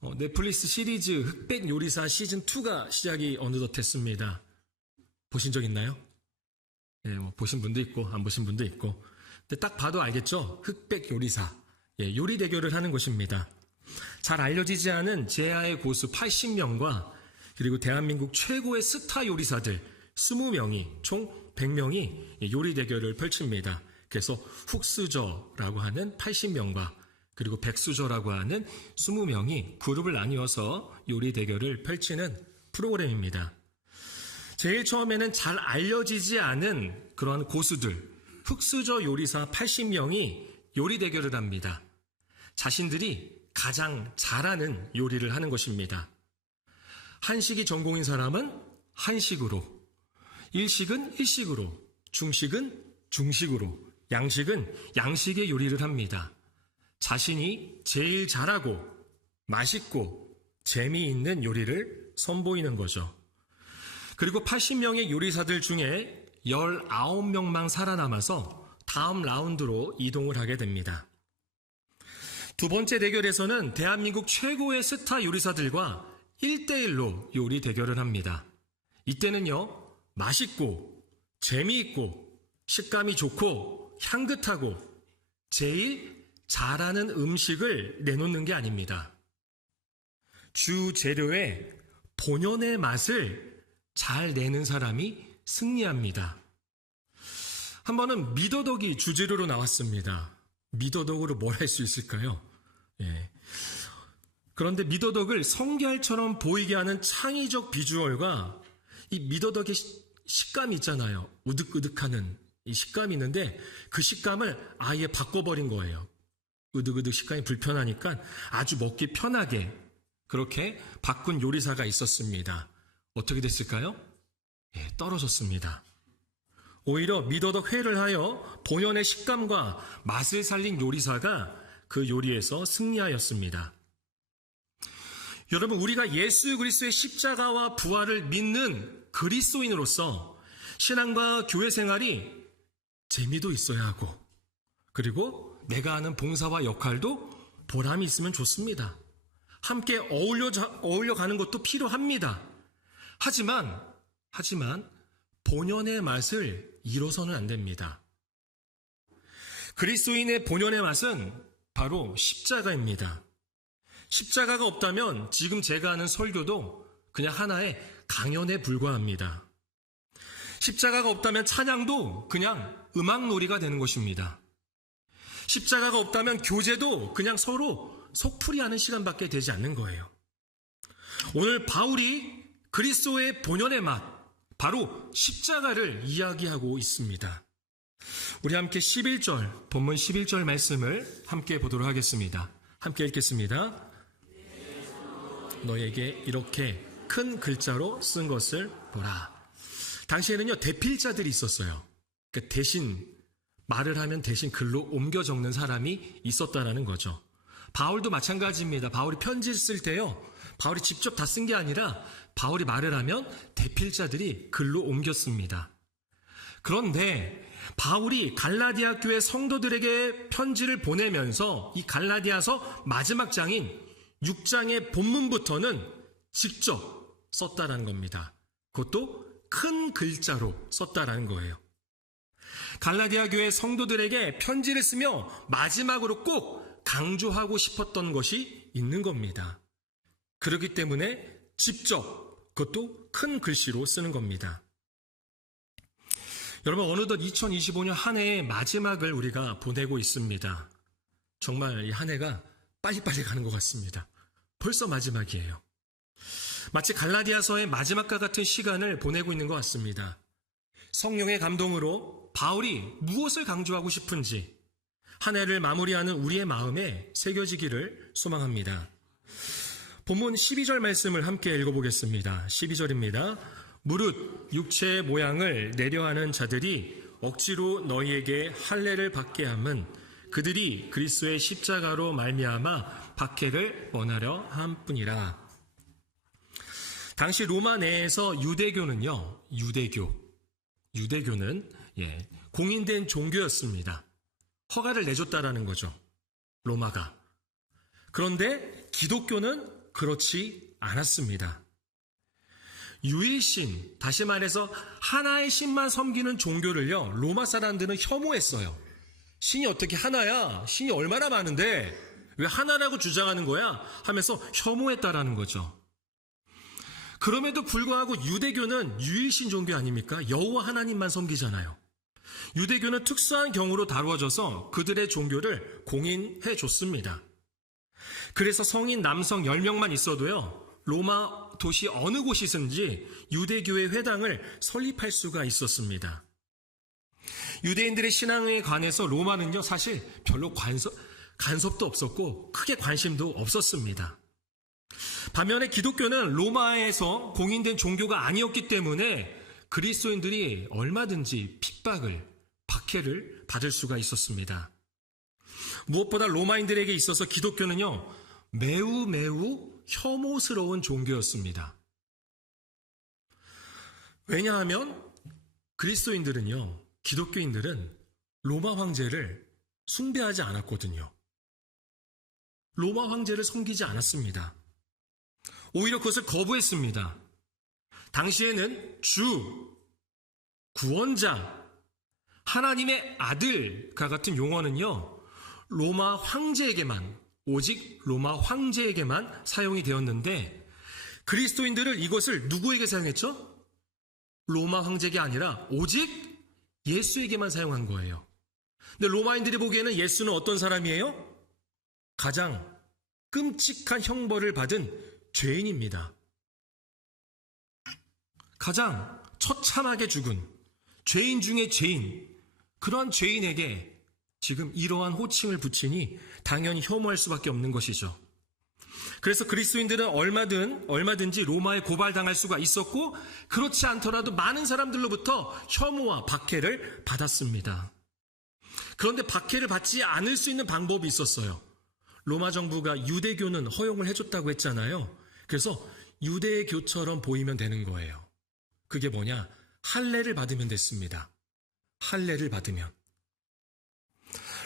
넷플릭스 시리즈 흑백 요리사 시즌2가 시작이 어느덧 됐습니다. 보신 적 있나요? 예, 보신 분도 있고 안 보신 분도 있고. 근데 딱 봐도 알겠죠? 흑백 요리사. 예, 요리 대결을 하는 것입니다. 잘 알려지지 않은 제야의 고수 80명과 그리고 대한민국 최고의 스타 요리사들 20명이 총 100명이 요리 대결을 펼칩니다. 그래서 훅수저라고 하는 80명과 그리고 백수저라고 하는 20명이 그룹을 나뉘어서 요리 대결을 펼치는 프로그램입니다. 제일 처음에는 잘 알려지지 않은 그러한 고수들, 흑수저 요리사 80명이 요리 대결을 합니다. 자신들이 가장 잘하는 요리를 하는 것입니다. 한식이 전공인 사람은 한식으로, 일식은 일식으로, 중식은 중식으로, 양식은 양식의 요리를 합니다. 자신이 제일 잘하고 맛있고 재미있는 요리를 선보이는 거죠. 그리고 80명의 요리사들 중에 19명만 살아남아서 다음 라운드로 이동을 하게 됩니다. 두 번째 대결에서는 대한민국 최고의 스타 요리사들과 1대1로 요리 대결을 합니다. 이때는요, 맛있고 재미있고 식감이 좋고 향긋하고 제일 잘하는 음식을 내놓는 게 아닙니다. 주 재료의 본연의 맛을 잘 내는 사람이 승리합니다. 한 번은 미더덕이 주재료로 나왔습니다. 미더덕으로 뭘 할 수 있을까요? 예. 그런데 미더덕을 성게알처럼 보이게 하는 창의적 비주얼과 이 미더덕의 식감이 있잖아요. 우득우득하는 이 식감이 있는데 그 식감을 아예 바꿔버린 거예요. 으득으득 식감이 불편하니까 아주 먹기 편하게 그렇게 바꾼 요리사가 있었습니다. 어떻게 됐을까요? 예, 떨어졌습니다. 오히려 미더덕 회를 하여 본연의 식감과 맛을 살린 요리사가 그 요리에서 승리하였습니다. 여러분, 우리가 예수 그리스도의 십자가와 부활을 믿는 그리스도인으로서 신앙과 교회 생활이 재미도 있어야 하고 그리고 내가 하는 봉사와 역할도 보람이 있으면 좋습니다. 함께 어울려 가는 것도 필요합니다. 하지만 본연의 맛을 잃어서는 안 됩니다. 그리스도인의 본연의 맛은 바로 십자가입니다. 십자가가 없다면 지금 제가 하는 설교도 그냥 하나의 강연에 불과합니다. 십자가가 없다면 찬양도 그냥 음악놀이가 되는 것입니다. 십자가가 없다면 교제도 그냥 서로 속풀이하는 시간밖에 되지 않는 거예요. 오늘 바울이 그리스도의 본연의 맛, 바로 십자가를 이야기하고 있습니다. 우리 함께 11절, 본문 11절 말씀을 함께 보도록 하겠습니다. 함께 읽겠습니다. 너에게 이렇게 큰 글자로 쓴 것을 보라. 당시에는요, 대필자들이 있었어요. 그러니까 대신 말을 하면 대신 글로 옮겨 적는 사람이 있었다라는 거죠. 바울도 마찬가지입니다. 바울이 편지를 쓸 때요, 바울이 직접 다 쓴 게 아니라 바울이 말을 하면 대필자들이 글로 옮겼습니다. 그런데 바울이 갈라디아 교회 성도들에게 편지를 보내면서 이 갈라디아서 마지막 장인 6장의 본문부터는 직접 썼다라는 겁니다. 그것도 큰 글자로 썼다라는 거예요. 갈라디아 교회 성도들에게 편지를 쓰며 마지막으로 꼭 강조하고 싶었던 것이 있는 겁니다. 그렇기 때문에 직접 그것도 큰 글씨로 쓰는 겁니다. 여러분, 어느덧 2025년 한 해의 마지막을 우리가 보내고 있습니다. 정말 이 한 해가 빨리빨리 가는 것 같습니다. 벌써 마지막이에요. 마치 갈라디아서의 마지막과 같은 시간을 보내고 있는 것 같습니다. 성령의 감동으로 바울이 무엇을 강조하고 싶은지 한 해를 마무리하는 우리의 마음에 새겨지기를 소망합니다. 본문 12절 말씀을 함께 읽어보겠습니다. 12절입니다. 무릇 육체의 모양을 내려하는 자들이 억지로 너희에게 할례를 받게 함은 그들이 그리스도의 십자가로 말미암아 박해를 원하려 함뿐이라. 당시 로마 내에서 유대교는요, 유대교는 공인된 종교였습니다. 허가를 내줬다라는 거죠, 로마가. 그런데 기독교는 그렇지 않았습니다. 유일신, 다시 말해서 하나의 신만 섬기는 종교를요, 로마 사람들은 혐오했어요. 신이 어떻게 하나야? 신이 얼마나 많은데 왜 하나라고 주장하는 거야? 하면서 혐오했다라는 거죠. 그럼에도 불구하고 유대교는 유일신 종교 아닙니까? 여호와 하나님만 섬기잖아요. 유대교는 특수한 경우로 다루어져서 그들의 종교를 공인해 줬습니다. 그래서 성인 남성 10명만 있어도요, 로마 도시 어느 곳이든지 유대교의 회당을 설립할 수가 있었습니다. 유대인들의 신앙에 관해서 로마는요, 사실 별로 간섭도 없었고 크게 관심도 없었습니다. 반면에 기독교는 로마에서 공인된 종교가 아니었기 때문에 그리스도인들이 얼마든지 핍박을, 박해를 받을 수가 있었습니다. 무엇보다 로마인들에게 있어서 기독교는요, 매우 혐오스러운 종교였습니다. 왜냐하면 그리스도인들은요, 기독교인들은 로마 황제를 숭배하지 않았거든요. 로마 황제를 섬기지 않았습니다. 오히려 그것을 거부했습니다. 당시에는 주, 구원자, 하나님의 아들과 같은 용어는요, 로마 황제에게만, 오직 로마 황제에게만 사용이 되었는데, 그리스도인들은 이것을 누구에게 사용했죠? 로마 황제가 아니라 오직 예수에게만 사용한 거예요. 근데 로마인들이 보기에는 예수는 어떤 사람이에요? 가장 끔찍한 형벌을 받은 죄인입니다. 가장 처참하게 죽은 죄인 중에 죄인, 그런 죄인에게 지금 이러한 호칭을 붙이니 당연히 혐오할 수밖에 없는 것이죠. 그래서 그리스도인들은 얼마든지 로마에 고발당할 수가 있었고, 그렇지 않더라도 많은 사람들로부터 혐오와 박해를 받았습니다. 그런데 박해를 받지 않을 수 있는 방법이 있었어요. 로마 정부가 유대교는 허용을 해줬다고 했잖아요. 그래서 유대교처럼 보이면 되는 거예요. 그게 뭐냐? 할례를 받으면 됐습니다. 할례를 받으면.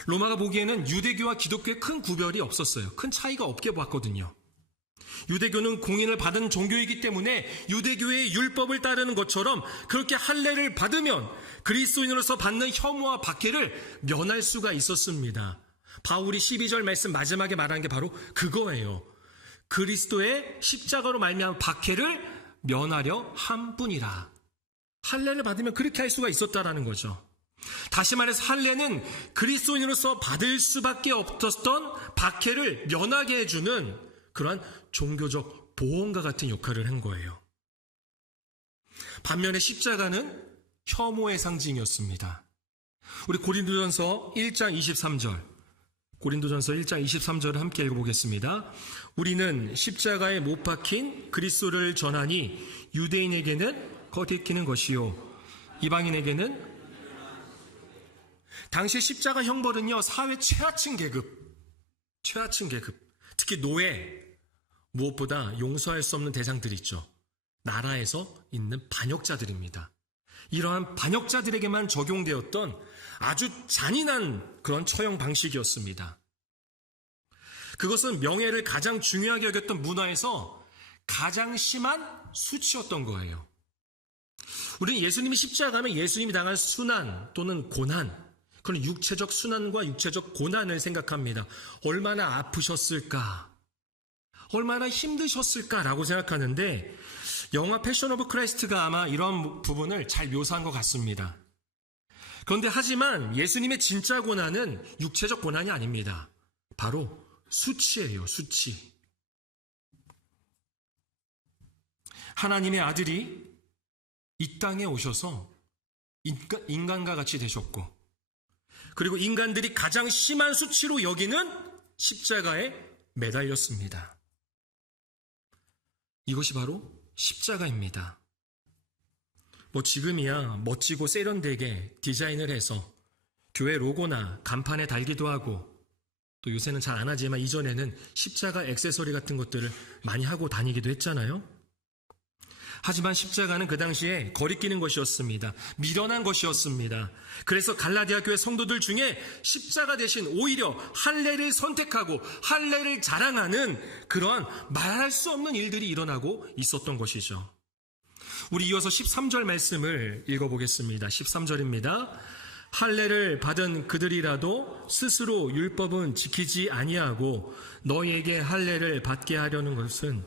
로마가 보기에는 유대교와 기독교에 큰 구별이 없었어요. 큰 차이가 없게 봤거든요. 유대교는 공인을 받은 종교이기 때문에 유대교의 율법을 따르는 것처럼 그렇게 할례를 받으면 그리스도인으로서 받는 혐오와 박해를 면할 수가 있었습니다. 바울이 12절 말씀 마지막에 말한 게 바로 그거예요. 그리스도의 십자가로 말미암은 박해를 면하려 함뿐이라. 할례를 받으면 그렇게 할 수가 있었다라는 거죠. 다시 말해서 할례는 그리스도인으로서 받을 수밖에 없었던 박해를 면하게 해주는 그러한 종교적 보험과 같은 역할을 한 거예요. 반면에 십자가는 혐오의 상징이었습니다. 우리 고린도전서 1장 23절, 고린도전서 1장 23절을 함께 읽어보겠습니다. 우리는 십자가에 못 박힌 그리스도를 전하니 유대인에게는 거리끼는 것이요 이방인에게는. 당시 십자가 형벌은요, 사회 최하층 계급, 특히 노예, 무엇보다 용서할 수 없는 대상들이 있죠. 나라에서 있는 반역자들입니다. 이러한 반역자들에게만 적용되었던 아주 잔인한 그런 처형 방식이었습니다. 그것은 명예를 가장 중요하게 여겼던 문화에서 가장 심한 수치였던 거예요. 우리는 예수님이 십자가하면 예수님이 당한 순환 또는 고난, 그런 육체적 순환과 육체적 고난을 생각합니다. 얼마나 아프셨을까? 얼마나 힘드셨을까라고 생각하는데, 영화 패션 오브 크라이스트가 아마 이런 부분을 잘 묘사한 것 같습니다. 그런데 하지만 예수님의 진짜 고난은 육체적 고난이 아닙니다. 바로 수치예요, 수치. 하나님의 아들이 이 땅에 오셔서 인간과 같이 되셨고, 그리고 인간들이 가장 심한 수치로 여기는 십자가에 매달렸습니다. 이것이 바로 십자가입니다. 지금이야 멋지고 세련되게 디자인을 해서 교회 로고나 간판에 달기도 하고, 또 요새는 잘 안 하지만 이전에는 십자가 액세서리 같은 것들을 많이 하고 다니기도 했잖아요. 하지만 십자가는 그 당시에 거리끼는 것이었습니다. 미련한 것이었습니다. 그래서 갈라디아 교회 성도들 중에 십자가 대신 오히려 할례를 선택하고 할례를 자랑하는 그러한 말할 수 없는 일들이 일어나고 있었던 것이죠. 우리 이어서 13절 말씀을 읽어보겠습니다. 13절입니다. 할례를 받은 그들이라도 스스로 율법은 지키지 아니하고 너희에게 할례를 받게 하려는 것은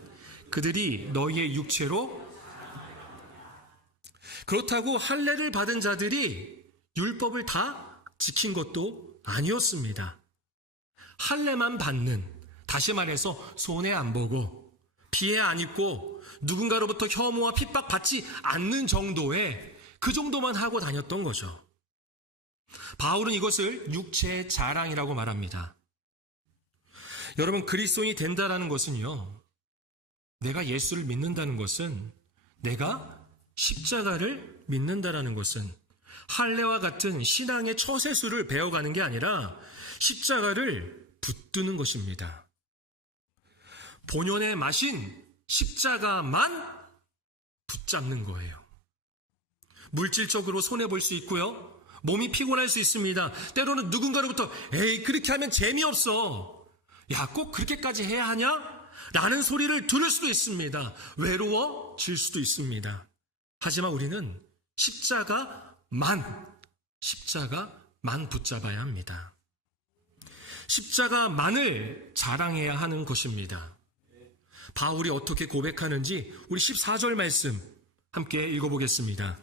그들이 너희의 육체로, 그렇다고 할례를 받은 자들이 율법을 다 지킨 것도 아니었습니다. 할례만 받는, 다시 말해서 손해 안 보고 피해 안 입고 누군가로부터 혐오와 핍박받지 않는 정도의 그 정도만 하고 다녔던 거죠. 바울은 이것을 육체의 자랑이라고 말합니다. 여러분, 그리스도인이 된다라는 것은요, 내가 예수를 믿는다는 것은, 내가 십자가를 믿는다라는 것은 할례와 같은 신앙의 처세술을 배워가는 게 아니라 십자가를 붙드는 것입니다. 본연의 맛인 십자가만 붙잡는 거예요. 물질적으로 손해볼 수 있고요, 몸이 피곤할 수 있습니다. 때로는 누군가로부터 에이 그렇게 하면 재미없어, 야 꼭 그렇게까지 해야 하냐? 라는 소리를 들을 수도 있습니다. 외로워질 수도 있습니다. 하지만 우리는 십자가만 붙잡아야 합니다. 십자가만을 자랑해야 하는 것입니다. 바울이 어떻게 고백하는지 우리 14절 말씀 함께 읽어보겠습니다.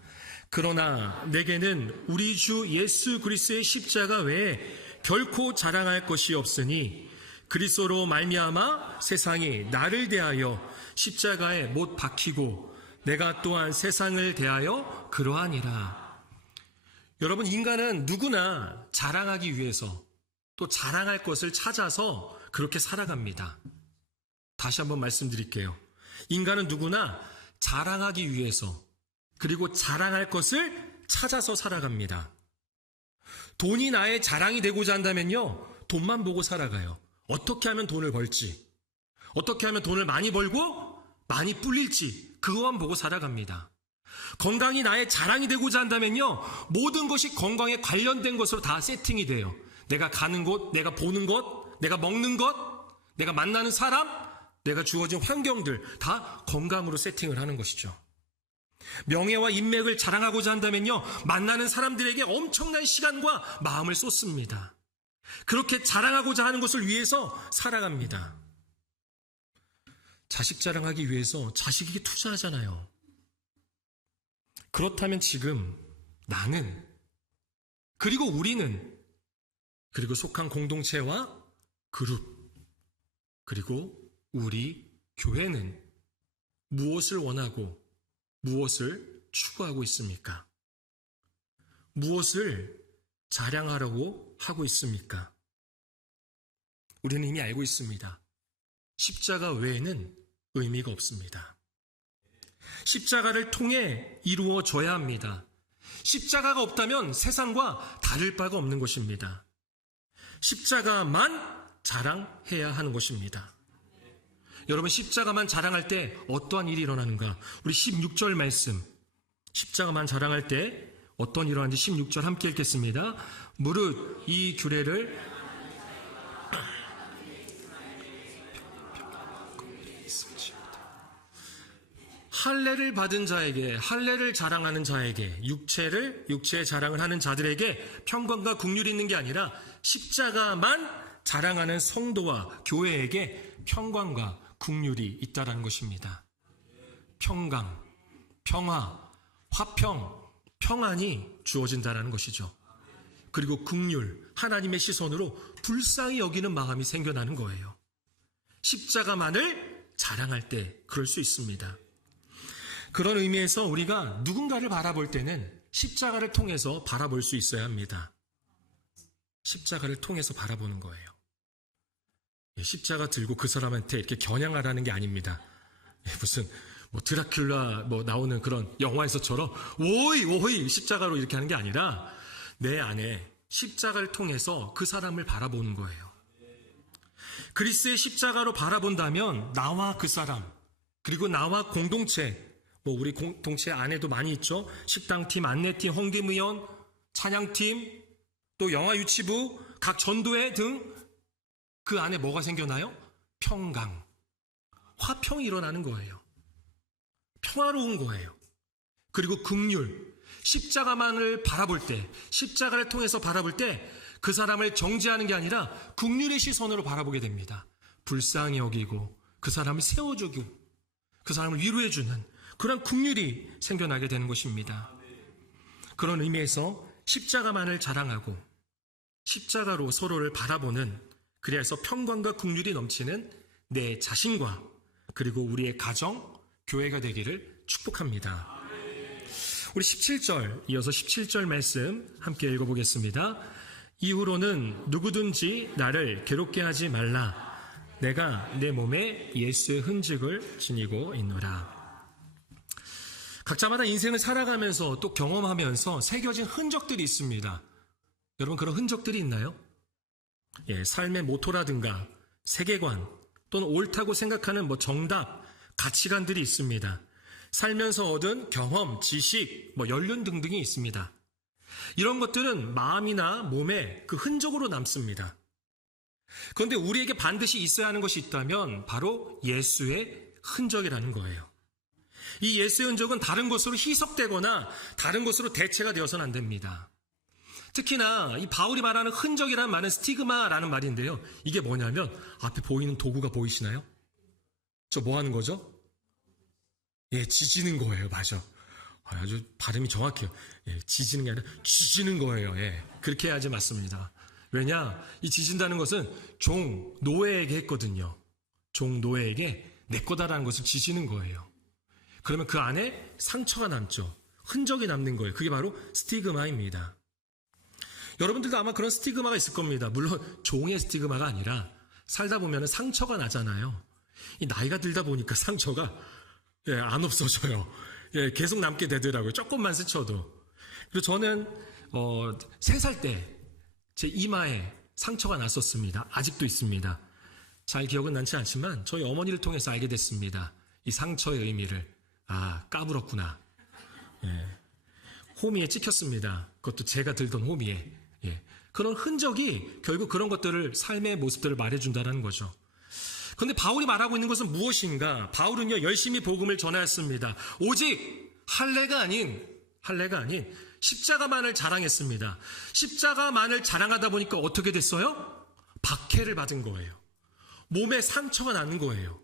그러나 내게는 우리 주 예수 그리스도의 십자가 외에 결코 자랑할 것이 없으니 그리스도로 말미암아 세상이 나를 대하여 십자가에 못 박히고 내가 또한 세상을 대하여 그러하니라. 여러분, 인간은 누구나 자랑하기 위해서 또 자랑할 것을 찾아서 그렇게 살아갑니다. 다시 한번 말씀드릴게요. 인간은 누구나 자랑하기 위해서 그리고 자랑할 것을 찾아서 살아갑니다. 돈이 나의 자랑이 되고자 한다면요, 돈만 보고 살아가요. 어떻게 하면 돈을 벌지, 어떻게 하면 돈을 많이 벌고 많이 불릴지 그것만 보고 살아갑니다. 건강이 나의 자랑이 되고자 한다면요, 모든 것이 건강에 관련된 것으로 다 세팅이 돼요. 내가 가는 곳, 내가 보는 것, 내가 먹는 것, 내가 만나는 사람, 내가 주어진 환경들 다 건강으로 세팅을 하는 것이죠. 명예와 인맥을 자랑하고자 한다면요, 만나는 사람들에게 엄청난 시간과 마음을 쏟습니다. 그렇게 자랑하고자 하는 것을 위해서 살아갑니다. 자식 자랑하기 위해서 자식에게 투자하잖아요. 그렇다면 지금 나는, 그리고 우리는, 그리고 속한 공동체와 그룹, 그리고 우리 교회는 무엇을 원하고 무엇을 추구하고 있습니까? 무엇을 자랑하려고 하고 있습니까? 우리는 이미 알고 있습니다. 십자가 외에는 의미가 없습니다. 십자가를 통해 이루어져야 합니다. 십자가가 없다면 세상과 다를 바가 없는 것입니다. 십자가만 자랑해야 하는 것입니다. 여러분, 십자가만 자랑할 때 어떠한 일이 일어나는가? 우리 16절 말씀, 십자가만 자랑할 때 어떤 일이 일어나는지 16절 함께 읽겠습니다. 무릇 이 규례를 할례를 받은 자에게, 할례를 자랑하는 자에게, 육체의 자랑을 하는 자들에게 평강과 국률이 있는 게 아니라 십자가만 자랑하는 성도와 교회에게 평강과 국률이 있다라는 것입니다. 평강, 평화, 화평, 평안이 주어진다라는 것이죠. 그리고 국률, 하나님의 시선으로 불쌍히 여기는 마음이 생겨나는 거예요. 십자가만을 자랑할 때 그럴 수 있습니다. 그런 의미에서 우리가 누군가를 바라볼 때는 십자가를 통해서 바라볼 수 있어야 합니다. 십자가를 통해서 바라보는 거예요. 십자가 들고 그 사람한테 이렇게 겨냥하라는 게 아닙니다. 무슨 드라큘라 나오는 그런 영화에서처럼 오이 십자가로 이렇게 하는 게 아니라 내 안에 십자가를 통해서 그 사람을 바라보는 거예요. 그리스도의 십자가로 바라본다면 나와 그 사람, 그리고 나와 공동체, 뭐 우리 공동체 안에도 많이 있죠. 식당팀, 안내팀, 홍김의원, 찬양팀, 또 영화유치부, 각 전도회 등 그 안에 뭐가 생겨나요? 평강, 화평이 일어나는 거예요. 평화로운 거예요. 그리고 긍휼, 십자가만을 바라볼 때, 십자가를 통해서 바라볼 때 그 사람을 정죄하는 게 아니라 긍휼의 시선으로 바라보게 됩니다. 불쌍히 여기고 그 사람을 세워주고 그 사람을 위로해주는 그런 긍휼이 생겨나게 되는 것입니다. 그런 의미에서 십자가만을 자랑하고 십자가로 서로를 바라보는, 그래서 평강과 긍휼이 넘치는 내 자신과 그리고 우리의 가정, 교회가 되기를 축복합니다. 우리 17절, 이어서 17절 말씀 함께 읽어보겠습니다. 이후로는 누구든지 나를 괴롭게 하지 말라. 내가 내 몸에 예수의 흔적을 지니고 있노라. 각자마다 인생을 살아가면서 또 경험하면서 새겨진 흔적들이 있습니다. 여러분, 그런 흔적들이 있나요? 삶의 모토라든가 세계관, 또는 옳다고 생각하는 정답, 가치관들이 있습니다. 살면서 얻은 경험, 지식, 연륜 등등이 있습니다. 이런 것들은 마음이나 몸에 그 흔적으로 남습니다. 그런데 우리에게 반드시 있어야 하는 것이 있다면 바로 예수의 흔적이라는 거예요. 이 예수의 흔적은 다른 것으로 희석되거나 다른 것으로 대체가 되어서는 안 됩니다. 특히나 이 바울이 말하는 흔적이라는 말은 스티그마라는 말인데요. 이게 뭐냐면 앞에 보이는 도구가 보이시나요? 저 뭐 하는 거죠? 지지는 거예요. 맞아. 아주 발음이 정확해요. 지지는 게 아니라 쥐지는 거예요. 그렇게 해야지 맞습니다. 왜냐? 이 지진다는 것은 종, 노예에게 했거든요. 종, 노예에게 내 거다라는 것을 지지는 거예요. 그러면 그 안에 상처가 남죠. 흔적이 남는 거예요. 그게 바로 스티그마입니다. 여러분들도 아마 그런 스티그마가 있을 겁니다. 물론 종의 스티그마가 아니라 살다 보면 상처가 나잖아요. 이 나이가 들다 보니까 상처가 안 없어져요. 계속 남게 되더라고요. 조금만 스쳐도. 그리고 저는 3살 때 제 이마에 상처가 났었습니다. 아직도 있습니다. 잘 기억은 나지 않지만 저희 어머니를 통해서 알게 됐습니다. 이 상처의 의미를. 까불었구나. 호미에 찍혔습니다. 그것도 제가 들던 호미에. 그런 흔적이 결국 그런 것들을, 삶의 모습들을 말해준다는 거죠. 그런데 바울이 말하고 있는 것은 무엇인가? 바울은요, 열심히 복음을 전하였습니다. 오직 할례가 아닌 십자가만을 자랑했습니다. 십자가만을 자랑하다 보니까 어떻게 됐어요? 박해를 받은 거예요. 몸에 상처가 나는 거예요.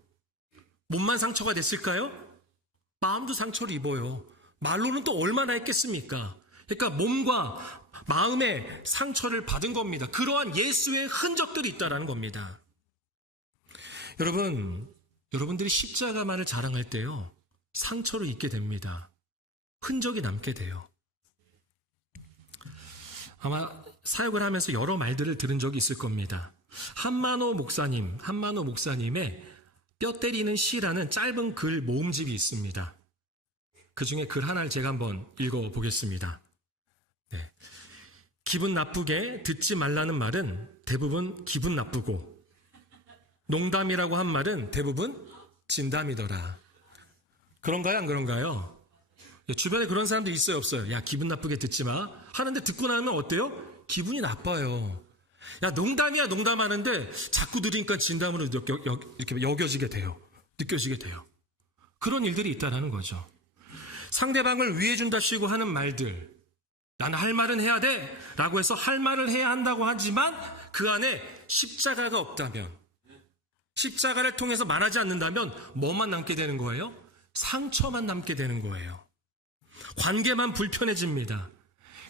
몸만 상처가 됐을까요? 마음도 상처를 입어요. 말로는 또 얼마나 했겠습니까? 그러니까 몸과 마음의 상처를 받은 겁니다. 그러한 예수의 흔적들이 있다는 겁니다. 여러분들이 십자가만을 자랑할 때요, 상처를 입게 됩니다. 흔적이 남게 돼요. 아마 사역을 하면서 여러 말들을 들은 적이 있을 겁니다. 한만호 목사님의 뼈 때리는 시라는 짧은 글 모음집이 있습니다. 그 중에 글 하나를 제가 한번 읽어보겠습니다. 기분 나쁘게 듣지 말라는 말은 대부분 기분 나쁘고, 농담이라고 한 말은 대부분 진담이더라. 그런가요? 안 그런가요? 주변에 그런 사람도 있어요, 없어요? 야, 기분 나쁘게 듣지 마. 하는데 듣고 나면 어때요? 기분이 나빠요. 야, 농담이야, 농담하는데 자꾸 들으니까 진담으로 이렇게 여겨지게 돼요. 느껴지게 돼요. 그런 일들이 있다는 거죠. 상대방을 위해준다시고 하는 말들, 나는 할 말은 해야 돼 라고 해서 할 말을 해야 한다고 하지만 그 안에 십자가가 없다면, 십자가를 통해서 말하지 않는다면 뭐만 남게 되는 거예요? 상처만 남게 되는 거예요. 관계만 불편해집니다.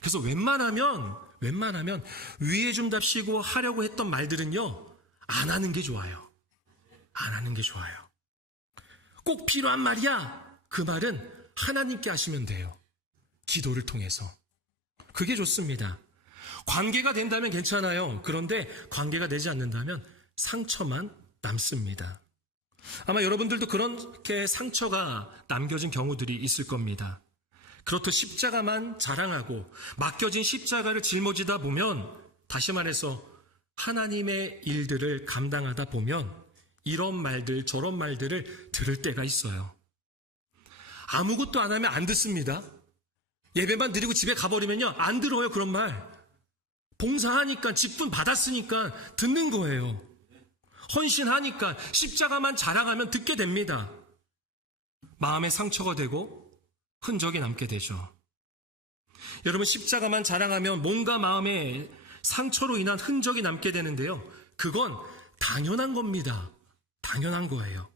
그래서 웬만하면 위해준답시고 하려고 했던 말들은요, 안 하는 게 좋아요. 안 하는 게 좋아요. 꼭 필요한 말이야. 그 말은 하나님께 하시면 돼요. 기도를 통해서. 그게 좋습니다. 관계가 된다면 괜찮아요. 그런데 관계가 되지 않는다면 상처만 남습니다. 아마 여러분들도 그렇게 상처가 남겨진 경우들이 있을 겁니다. 그렇듯 십자가만 자랑하고 맡겨진 십자가를 짊어지다 보면, 다시 말해서 하나님의 일들을 감당하다 보면 이런 말들 저런 말들을 들을 때가 있어요. 아무것도 안 하면 안 듣습니다. 예배만 드리고 집에 가버리면요, 안 들어요, 그런 말. 봉사하니까, 직분 받았으니까 듣는 거예요. 헌신하니까, 십자가만 자랑하면 듣게 됩니다. 마음에 상처가 되고 흔적이 남게 되죠. 여러분, 십자가만 자랑하면 몸과 마음에 상처로 인한 흔적이 남게 되는데요. 그건 당연한 겁니다. 당연한 거예요.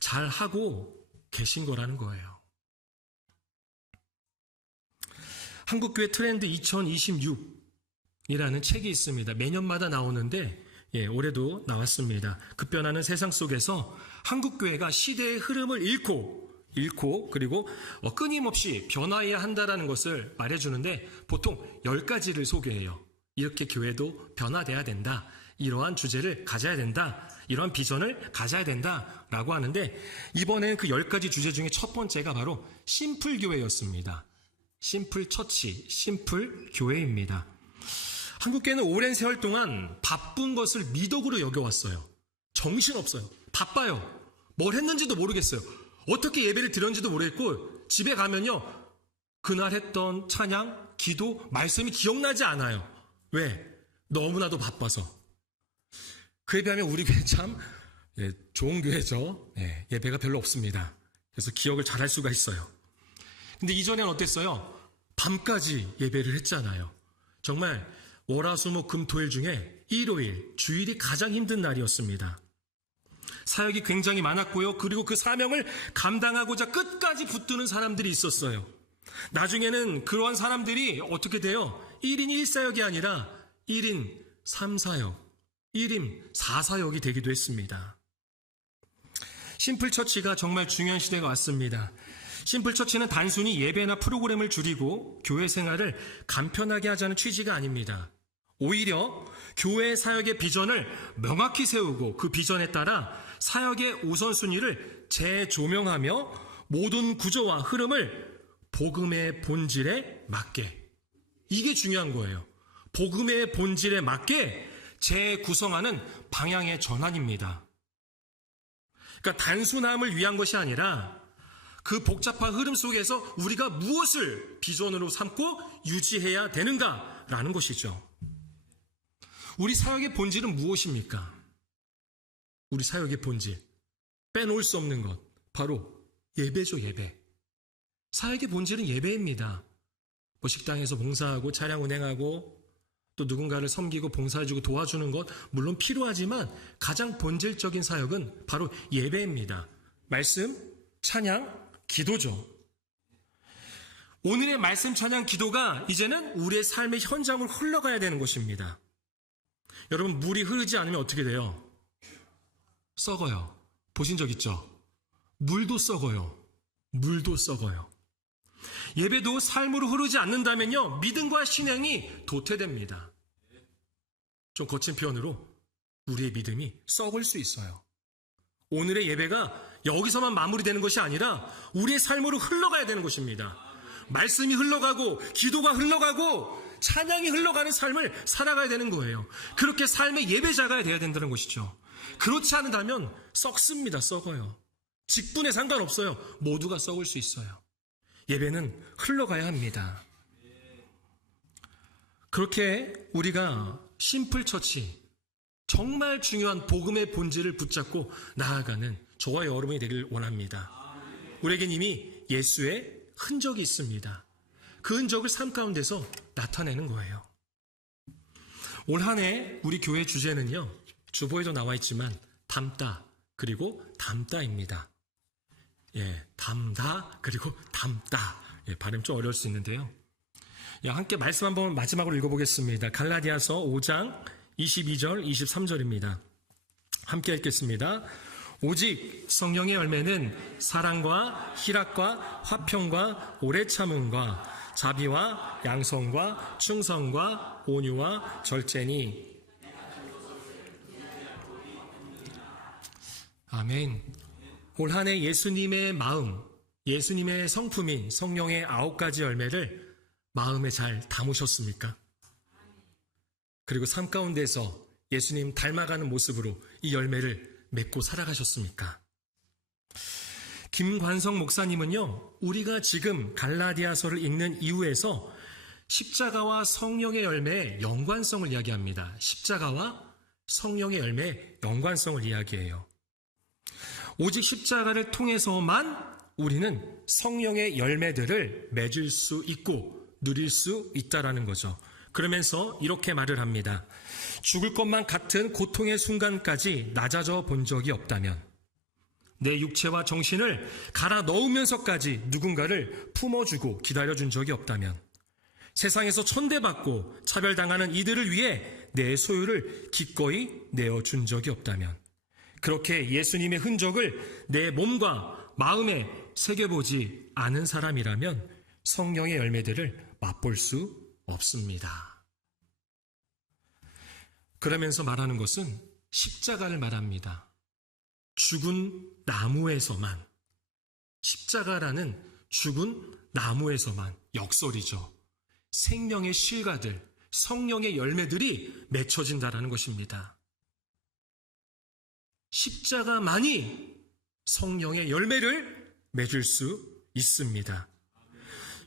잘하고 계신 거라는 거예요. 한국교회 트렌드 2026이라는 책이 있습니다. 매년마다 나오는데 올해도 나왔습니다. 급변하는 세상 속에서 한국교회가 시대의 흐름을 잃고 그리고 끊임없이 변화해야 한다는 것을 말해주는데 보통 10가지를 소개해요. 이렇게 교회도 변화돼야 된다. 이러한 주제를 가져야 된다. 이러한 비전을 가져야 된다라고 하는데 이번에는 그 10가지 주제 중에 첫 번째가 바로 심플교회였습니다. 심플처치, 심플교회입니다. 한국교회는 오랜 세월 동안 바쁜 것을 미덕으로 여겨왔어요. 정신없어요. 바빠요. 뭘 했는지도 모르겠어요. 어떻게 예배를 드렸는지도 모르겠고 집에 가면요, 그날 했던 찬양, 기도, 말씀이 기억나지 않아요. 왜? 너무나도 바빠서. 그에 비하면 우리 교회 참 좋은 교회죠. 예배가 별로 없습니다. 그래서 기억을 잘할 수가 있어요. 근데 이전엔 어땠어요? 밤까지 예배를 했잖아요. 정말 월화수목금토일 중에 일요일, 주일이 가장 힘든 날이었습니다. 사역이 굉장히 많았고요. 그리고 그 사명을 감당하고자 끝까지 붙드는 사람들이 있었어요. 나중에는 그러한 사람들이 어떻게 돼요? 1인 1사역이 아니라 1인 3사역, 1인 4사역이 되기도 했습니다. 심플처치가 정말 중요한 시대가 왔습니다. 심플처치는 단순히 예배나 프로그램을 줄이고 교회 생활을 간편하게 하자는 취지가 아닙니다. 오히려 교회 사역의 비전을 명확히 세우고 그 비전에 따라 사역의 우선순위를 재조명하며 모든 구조와 흐름을 복음의 본질에 맞게, 이게 중요한 거예요. 복음의 본질에 맞게 재구성하는 방향의 전환입니다. 그러니까 단순함을 위한 것이 아니라 그 복잡한 흐름 속에서 우리가 무엇을 비전으로 삼고 유지해야 되는가라는 것이죠. 우리 사역의 본질은 무엇입니까? 우리 사역의 본질, 빼놓을 수 없는 것, 바로 예배죠, 예배. 사역의 본질은 예배입니다. 식당에서 봉사하고 차량 운행하고 또 누군가를 섬기고 봉사해주고 도와주는 것 물론 필요하지만 가장 본질적인 사역은 바로 예배입니다. 말씀, 찬양, 기도죠. 오늘의 말씀, 찬양, 기도가 이제는 우리의 삶의 현장으로 흘러가야 되는 것입니다. 여러분, 물이 흐르지 않으면 어떻게 돼요? 썩어요. 보신 적 있죠? 물도 썩어요. 물도 썩어요. 예배도 삶으로 흐르지 않는다면요, 믿음과 신앙이 도태됩니다. 좀 거친 표현으로 우리의 믿음이 썩을 수 있어요. 오늘의 예배가 여기서만 마무리되는 것이 아니라 우리의 삶으로 흘러가야 되는 것입니다. 말씀이 흘러가고 기도가 흘러가고 찬양이 흘러가는 삶을 살아가야 되는 거예요. 그렇게 삶의 예배자가 돼야 된다는 것이죠. 그렇지 않다면 썩습니다. 썩어요. 직분에 상관없어요. 모두가 썩을 수 있어요. 예배는 흘러가야 합니다. 그렇게 우리가 심플처치, 정말 중요한 복음의 본질을 붙잡고 나아가는 저와 여러분이 되길 원합니다. 우리에겐 이미 예수의 흔적이 있습니다. 그 흔적을 삶 가운데서 나타내는 거예요. 올 한 해 우리 교회 주제는요, 주보에도 나와 있지만 담다 그리고 담다입니다. 담다 그리고 담다. 발음 좀 어려울 수 있는데요. 함께 말씀 한번 마지막으로 읽어보겠습니다. 갈라디아서 5장 22절 23절입니다. 함께 읽겠습니다. 오직 성령의 열매는 사랑과 희락과 화평과 오래 참음과 자비와 양성과 충성과 온유와 절제니. 아멘. 올 한 해 예수님의 마음, 예수님의 성품인 성령의 9가지 열매를 마음에 잘 담으셨습니까? 그리고 삶 가운데서 예수님 닮아가는 모습으로 이 열매를 맺고 살아가셨습니까? 김관성 목사님은요, 우리가 지금 갈라디아서를 읽는 이유에서 십자가와 성령의 열매의 연관성을 이야기합니다. 십자가와 성령의 열매의 연관성을 이야기해요. 오직 십자가를 통해서만 우리는 성령의 열매들을 맺을 수 있고 누릴 수 있다라는 거죠. 그러면서 이렇게 말을 합니다. 죽을 것만 같은 고통의 순간까지 낮아져 본 적이 없다면, 내 육체와 정신을 갈아 넣으면서까지 누군가를 품어주고 기다려준 적이 없다면, 세상에서 천대받고 차별당하는 이들을 위해 내 소유를 기꺼이 내어준 적이 없다면, 그렇게 예수님의 흔적을 내 몸과 마음에 새겨보지 않은 사람이라면 성령의 열매들을 맛볼 수 없습니다. 그러면서 말하는 것은 십자가를 말합니다. 죽은 나무에서만, 십자가라는 죽은 나무에서만, 역설이죠. 생명의 실과들, 성령의 열매들이 맺혀진다라는 것입니다. 십자가만이 성령의 열매를 맺을 수 있습니다.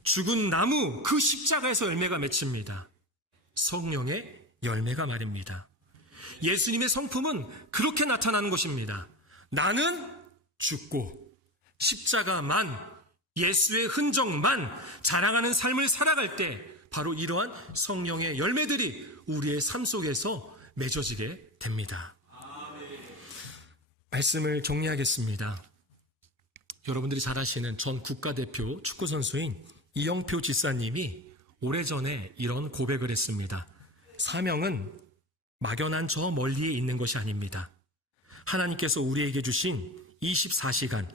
죽은 나무, 그 십자가에서 열매가 맺힙니다. 성령의 열매가 말입니다. 예수님의 성품은 그렇게 나타나는 것입니다. 나는 죽고 십자가만, 예수의 흔적만 자랑하는 삶을 살아갈 때 바로 이러한 성령의 열매들이 우리의 삶 속에서 맺어지게 됩니다. 말씀을 정리하겠습니다. 여러분들이 잘 아시는 전 국가대표 축구선수인 이영표 지사님이 오래전에 이런 고백을 했습니다. 사명은 막연한 저 멀리에 있는 것이 아닙니다. 하나님께서 우리에게 주신 24시간,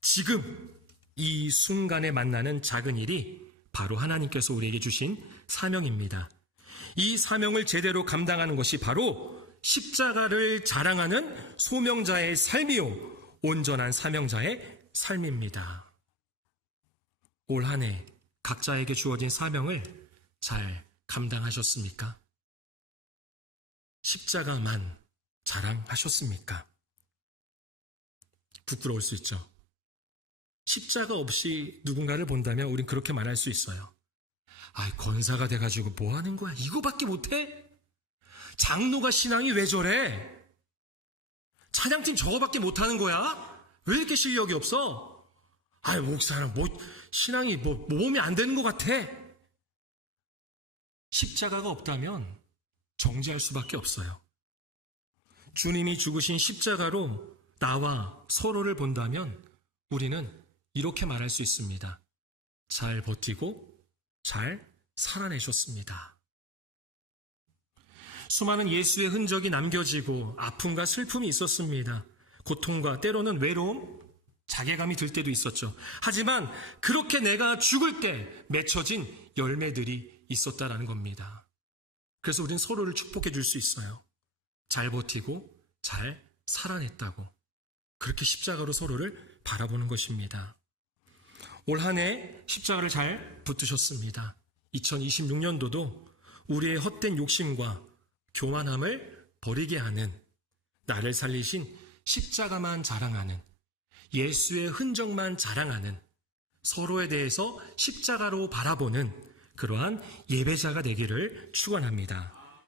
지금 이 순간에 만나는 작은 일이 바로 하나님께서 우리에게 주신 사명입니다. 이 사명을 제대로 감당하는 것이 바로 십자가를 자랑하는 소명자의 삶이요, 온전한 사명자의 삶입니다. 올 한 해 각자에게 주어진 사명을 잘 감당하셨습니까? 십자가만 자랑하셨습니까? 부끄러울 수 있죠. 십자가 없이 누군가를 본다면 우린 그렇게 말할 수 있어요. 권사가 돼가지고 뭐 하는 거야? 이거밖에 못해? 장로가 신앙이 왜 저래? 찬양팀 저거밖에 못하는 거야? 왜 이렇게 실력이 없어? 목사는 신앙이 몸이 안 되는 것 같아. 십자가가 없다면 정죄할 수밖에 없어요. 주님이 죽으신 십자가로 나와 서로를 본다면 우리는 이렇게 말할 수 있습니다. 잘 버티고 잘 살아내셨습니다. 수많은 예수의 흔적이 남겨지고 아픔과 슬픔이 있었습니다. 고통과 때로는 외로움, 자괴감이 들 때도 있었죠. 하지만 그렇게 내가 죽을 때 맺혀진 열매들이 있었다라는 겁니다. 그래서 우린 서로를 축복해 줄 수 있어요. 잘 버티고 잘 살아냈다고. 그렇게 십자가로 서로를 바라보는 것입니다. 올 한 해 십자가를 잘 붙드셨습니다. 2026년도도 우리의 헛된 욕심과 교만함을 버리게 하는, 나를 살리신 십자가만 자랑하는, 예수의 흔적만 자랑하는, 서로에 대해서 십자가로 바라보는 그러한 예배자가 되기를 축원합니다.